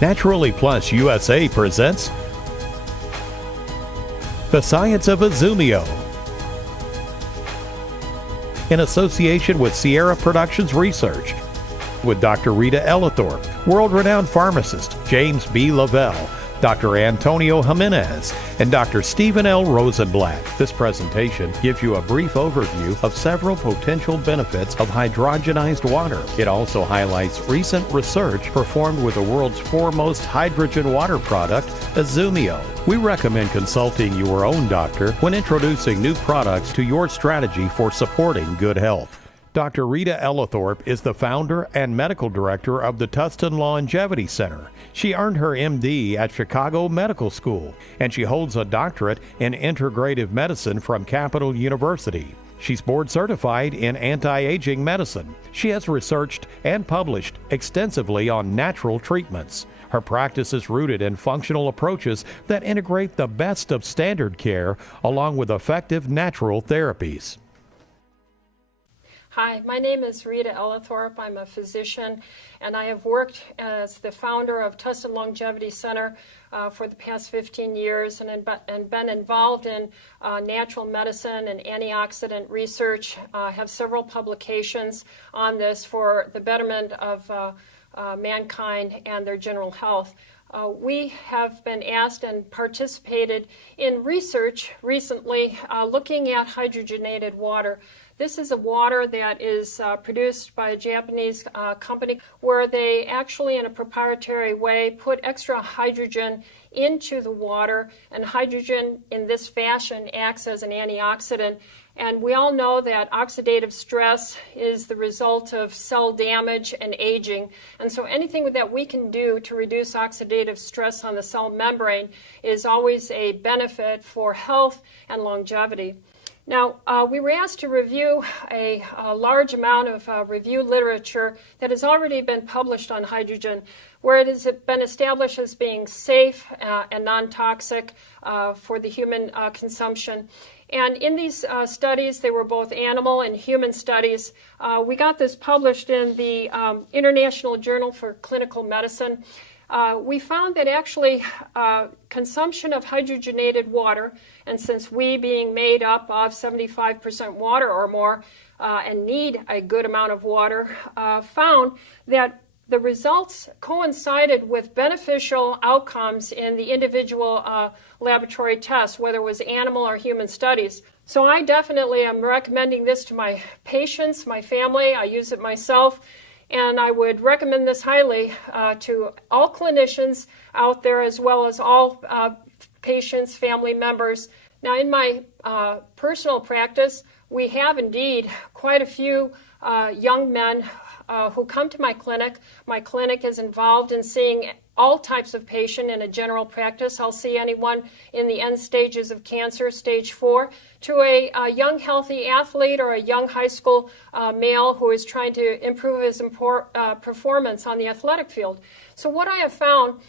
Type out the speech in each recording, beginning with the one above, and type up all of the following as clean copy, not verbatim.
Naturally Plus USA presents The Science of IZUMIO in association with Sierra Productions Research with Dr. Rita Ellithorpe, world-renowned pharmacist James B. Lavelle, Dr. Antonio Jimenez, and Dr. Stephen L. Rosenblatt. This presentation gives you a brief overview of several potential benefits of hydrogenized water. It also highlights recent research performed with the world's foremost hydrogen water product, IZUMIO. We recommend consulting your own doctor when introducing new products to your strategy for supporting good health. Dr. Rita Ellithorpe is the founder and medical director of the Tustin Longevity Center. She earned her MD at Chicago Medical School, and she holds a doctorate in integrative medicine from Capital University. She's board certified in anti-aging medicine. She has researched and published extensively on natural treatments. Her practice is rooted in functional approaches that integrate the best of standard care along with effective natural therapies. Hi, my name is Rita Ellithorpe. I'm a physician, and I have worked as the founder of Tustin Longevity Center for the past 15 years and been involved in natural medicine and antioxidant research. I have several publications on this for the betterment of mankind and their general health. We have been asked and participated in research recently looking at hydrogenated water. This is a water that is produced by a Japanese company where they actually, in a proprietary way, put extra hydrogen into the water, and hydrogen in this fashion acts as an antioxidant. And we all know that oxidative stress is the result of cell damage and aging. And so anything that we can do to reduce oxidative stress on the cell membrane is always a benefit for health and longevity. Now, we were asked to review a large amount of review literature that has already been published on hydrogen, where it has been established as being safe and non-toxic for the human consumption. And in these studies, they were both animal and human studies. We got this published in the International Journal for Clinical Medicine. We found that actually consumption of hydrogenated water, and since we being made up of 75% water or more and need a good amount of water, found that the results coincided with beneficial outcomes in the individual laboratory tests, whether it was animal or human studies. So I definitely am recommending this to my patients, my family. I use it myself. And I would recommend this highly to all clinicians out there, as well as all patients, family members. Now, in my personal practice, we have indeed quite a few young men who come to my clinic. My clinic is involved in seeing all types of patient in a general practice. I'll see anyone in the end stages of cancer, stage 4, to a young healthy athlete or a young high school male who is trying to improve his performance on the athletic field. So what I have found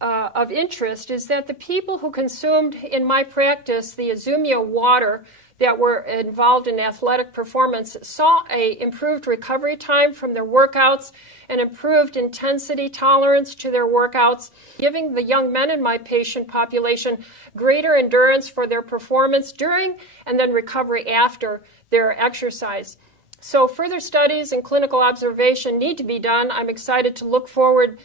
of interest is that the people who consumed in my practice the IZUMIO water that were involved in athletic performance saw a improved recovery time from their workouts and improved intensity tolerance to their workouts, giving the young men in my patient population greater endurance for their performance during and then recovery after their exercise. So further studies and clinical observation need to be done. I'm excited to look forward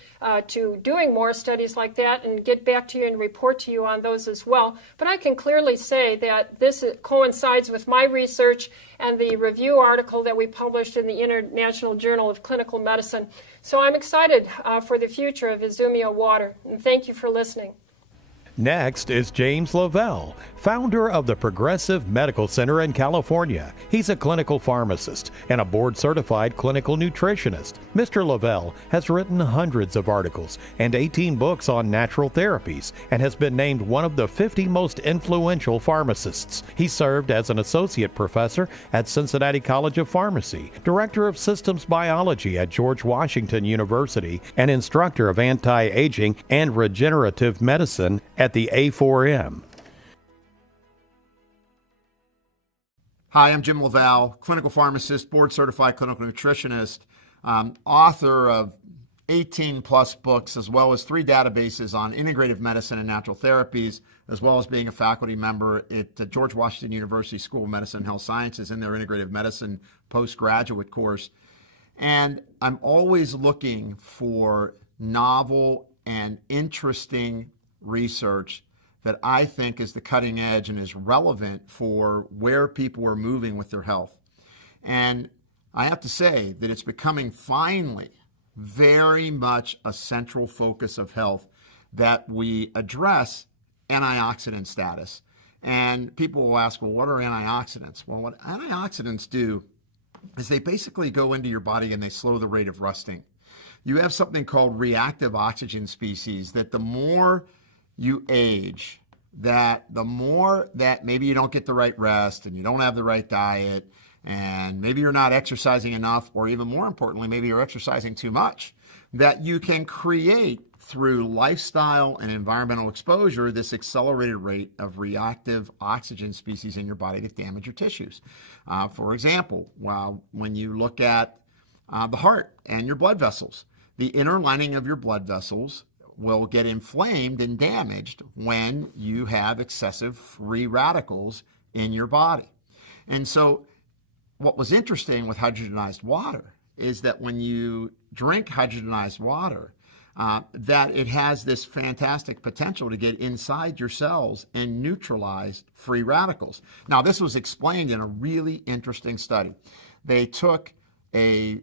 to doing more studies like that and get back to you and report to you on those as well. But I can clearly say that this coincides with my research and the review article that we published in the International Journal of Clinical Medicine. So I'm excited for the future of IZUMIO water, and thank you for listening. Next is James Lavelle, founder of the Progressive Medical Center in California. He's a clinical pharmacist and a board-certified clinical nutritionist. Mr. Lavelle has written hundreds of articles and 18 books on natural therapies and has been named one of the 50 most influential pharmacists. He served as an associate professor at Cincinnati College of Pharmacy, director of systems biology at George Washington University, and instructor of anti-aging and regenerative medicine at the A4M. Hi, I'm Jim Lavelle, clinical pharmacist, board-certified clinical nutritionist, author of 18 plus books, as well as 3 databases on integrative medicine and natural therapies, as well as being a faculty member at the George Washington University School of Medicine and Health Sciences in their integrative medicine postgraduate course. And I'm always looking for novel and interesting research that I think is the cutting edge and is relevant for where people are moving with their health. And I have to say that it's becoming finally very much a central focus of health that we address antioxidant status. And people will ask, well, what are antioxidants? Well, what antioxidants do is they basically go into your body and they slow the rate of rusting. You have something called reactive oxygen species that the more you age, that the more that maybe you don't get the right rest and you don't have the right diet, and maybe you're not exercising enough, or even more importantly, maybe you're exercising too much, that you can create through lifestyle and environmental exposure this accelerated rate of reactive oxygen species in your body that damage your tissues. For example, when you look at the heart and your blood vessels, the inner lining of your blood vessels will get inflamed and damaged when you have excessive free radicals in your body. And so what was interesting with hydrogenized water is that when you drink hydrogenized water, that it has this fantastic potential to get inside your cells and neutralize free radicals. Now, this was explained in a really interesting study. They took a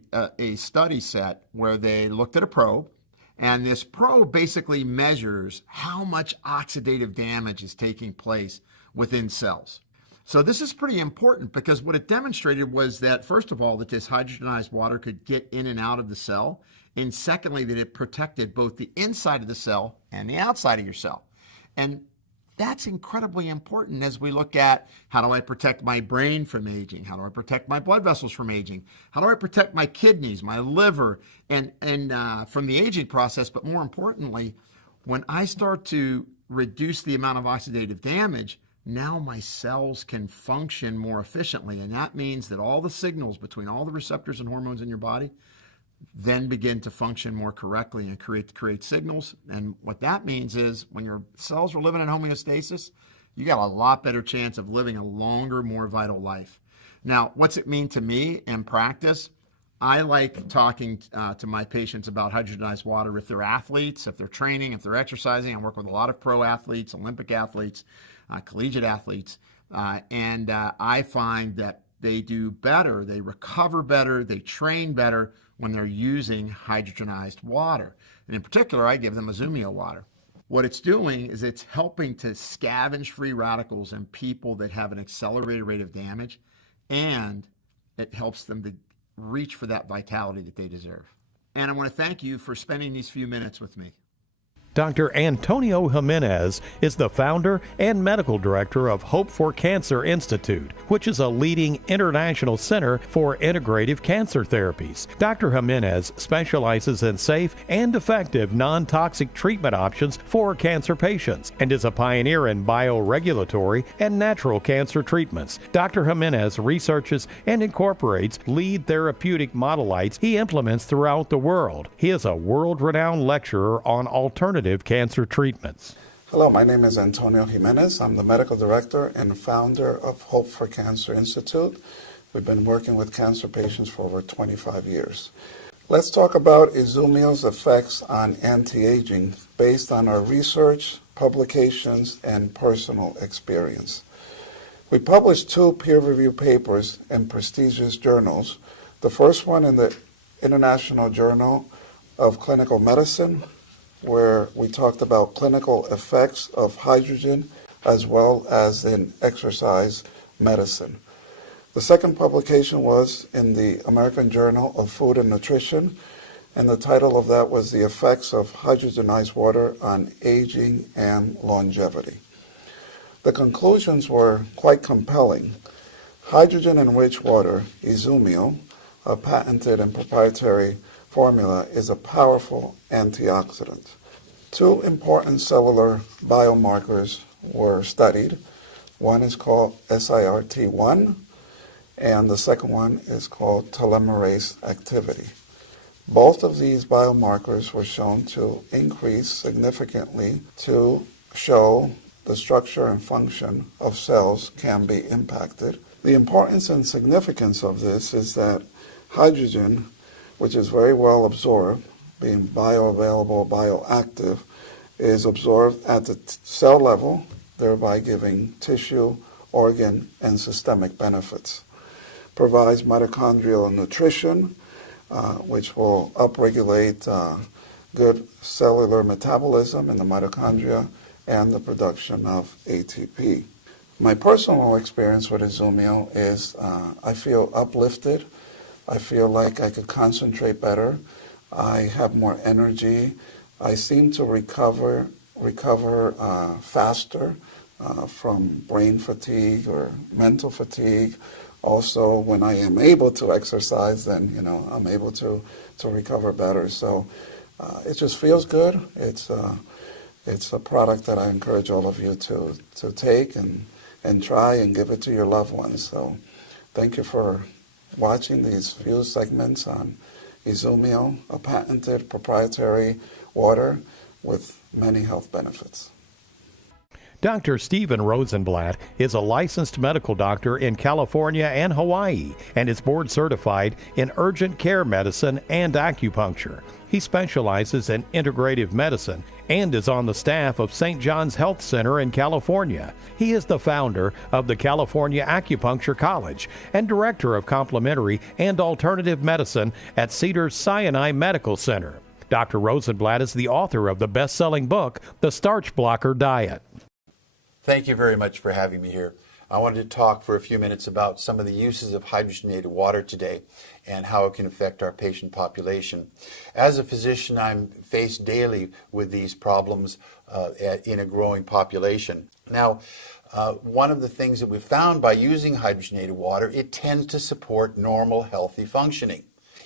study set where they looked at a probe, and this probe basically measures how much oxidative damage is taking place within cells. So this is pretty important because what it demonstrated was that, first of all, that this hydrogenized water could get in and out of the cell, and secondly, that it protected both the inside of the cell and the outside of your cell. And that's incredibly important as we look at, how do I protect my brain from aging? How do I protect my blood vessels from aging? How do I protect my kidneys, my liver, and from the aging process? But more importantly, when I start to reduce the amount of oxidative damage, now my cells can function more efficiently. And that means that all the signals between all the receptors and hormones in your body then begin to function more correctly and create signals. And what that means is when your cells are living in homeostasis, you got a lot better chance of living a longer, more vital life. Now, what's it mean to me in practice? I like talking to my patients about hydrogenized water if they're athletes, if they're training, if they're exercising. I work with a lot of pro athletes, Olympic athletes, collegiate athletes, and I find that they do better, they recover better, they train better when they're using hydrogenized water. And in particular, I give them IZUMIO water. What it's doing is it's helping to scavenge free radicals in people that have an accelerated rate of damage, and it helps them to reach for that vitality that they deserve. And I want to thank you for spending these few minutes with me. Dr. Antonio Jimenez is the founder and medical director of Hope for Cancer Institute, which is a leading international center for integrative cancer therapies. Dr. Jimenez specializes in safe and effective non-toxic treatment options for cancer patients and is a pioneer in bioregulatory and natural cancer treatments. Dr. Jimenez researches and incorporates lead therapeutic modalites he implements throughout the world. He is a world-renowned lecturer on alternative cancer treatments. Hello, my name is Antonio Jimenez. I'm the medical director and founder of Hope for Cancer Institute. We've been working with cancer patients for over 25 years. Let's talk about IZUMIO's effects on anti-aging based on our research, publications, and personal experience. We published 2 peer-reviewed papers in prestigious journals. The first one in the International Journal of Clinical Medicine, where we talked about clinical effects of hydrogen as well as in exercise medicine. The second publication was in the American Journal of Food and Nutrition, and the title of that was The Effects of Hydrogenized Water on Aging and Longevity. The conclusions were quite compelling. Hydrogen-enriched water, IZUMIO, a patented and proprietary formula, is a powerful antioxidant. 2 important cellular biomarkers were studied. One is called SIRT1, and the second one is called telomerase activity. Both of these biomarkers were shown to increase significantly to show the structure and function of cells can be impacted. The importance and significance of this is that hydrogen, which is very well absorbed, being bioavailable, bioactive, is absorbed at the cell level, thereby giving tissue, organ, and systemic benefits. Provides mitochondrial nutrition, which will upregulate good cellular metabolism in the mitochondria and the production of ATP. My personal experience with IZUMIO is I feel uplifted. I feel like I could concentrate better. I have more energy. I seem to recover faster from brain fatigue or mental fatigue. Also, when I am able to exercise, then I'm able to recover better. So it just feels good. It's a product that I encourage all of you to take and try and give it to your loved ones. So thank you for watching these few segments on IZUMIO, a patented proprietary water with many health benefits. Dr. Stephen Rosenblatt is a licensed medical doctor in California and Hawaii and is board certified in urgent care medicine and acupuncture. He specializes in integrative medicine and is on the staff of St. John's Health Center in California. He is the founder of the California Acupuncture College and director of complementary and alternative medicine at Cedars-Sinai Medical Center. Dr. Rosenblatt is the author of the best-selling book, The Starch Blocker Diet. Thank you very much for having me here. I wanted to talk for a few minutes about some of the uses of hydrogenated water today and how it can affect our patient population. As a physician, I'm faced daily with these problems in a growing population. Now, one of the things that we've found by using hydrogenated water, it tends to support normal, healthy functioning.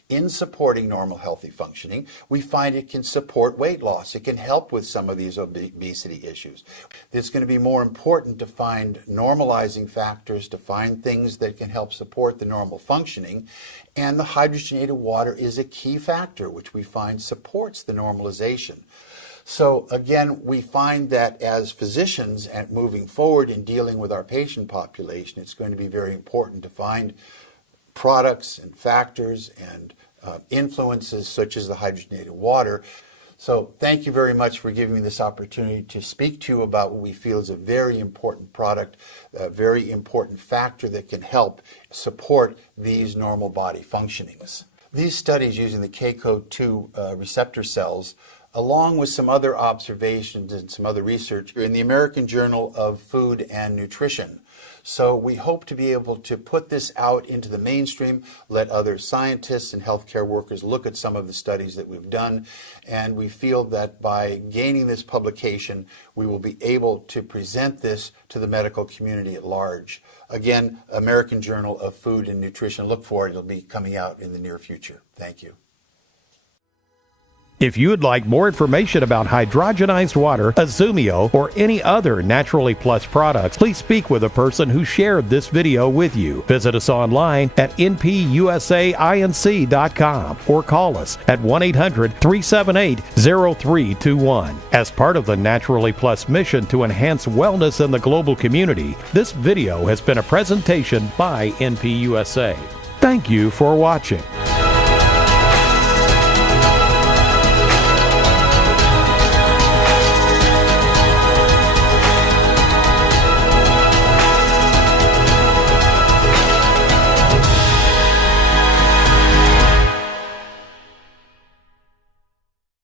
In supporting normal, healthy functioning, we find it can support weight loss. It can help with some of these obesity issues. It's going to be more important to find normalizing factors, to find things that can help support the normal functioning. And the hydrogenated water is a key factor, which we find supports the normalization. So again, we find that as physicians and moving forward in dealing with our patient population, it's going to be very important to find products and factors and influences such as the hydrogenated water. So thank you very much for giving me this opportunity to speak to you about what we feel is a very important product, a very important factor that can help support these normal body functionings. These studies using the KCO2 receptor cells, along with some other observations and some other research, are in the American Journal of Food and Nutrition. So we hope to be able to put this out into the mainstream, let other scientists and healthcare workers look at some of the studies that we've done, and we feel that by gaining this publication, we will be able to present this to the medical community at large. Again, American Journal of Food and Nutrition. Look for it. It'll be coming out in the near future. Thank you. If you would like more information about hydrogenized water, IZUMIO, or any other Naturally Plus products, please speak with a person who shared this video with you. Visit us online at npusainc.com or call us at 1-800-378-0321. As part of the Naturally Plus mission to enhance wellness in the global community, this video has been a presentation by NPUSA. Thank you for watching.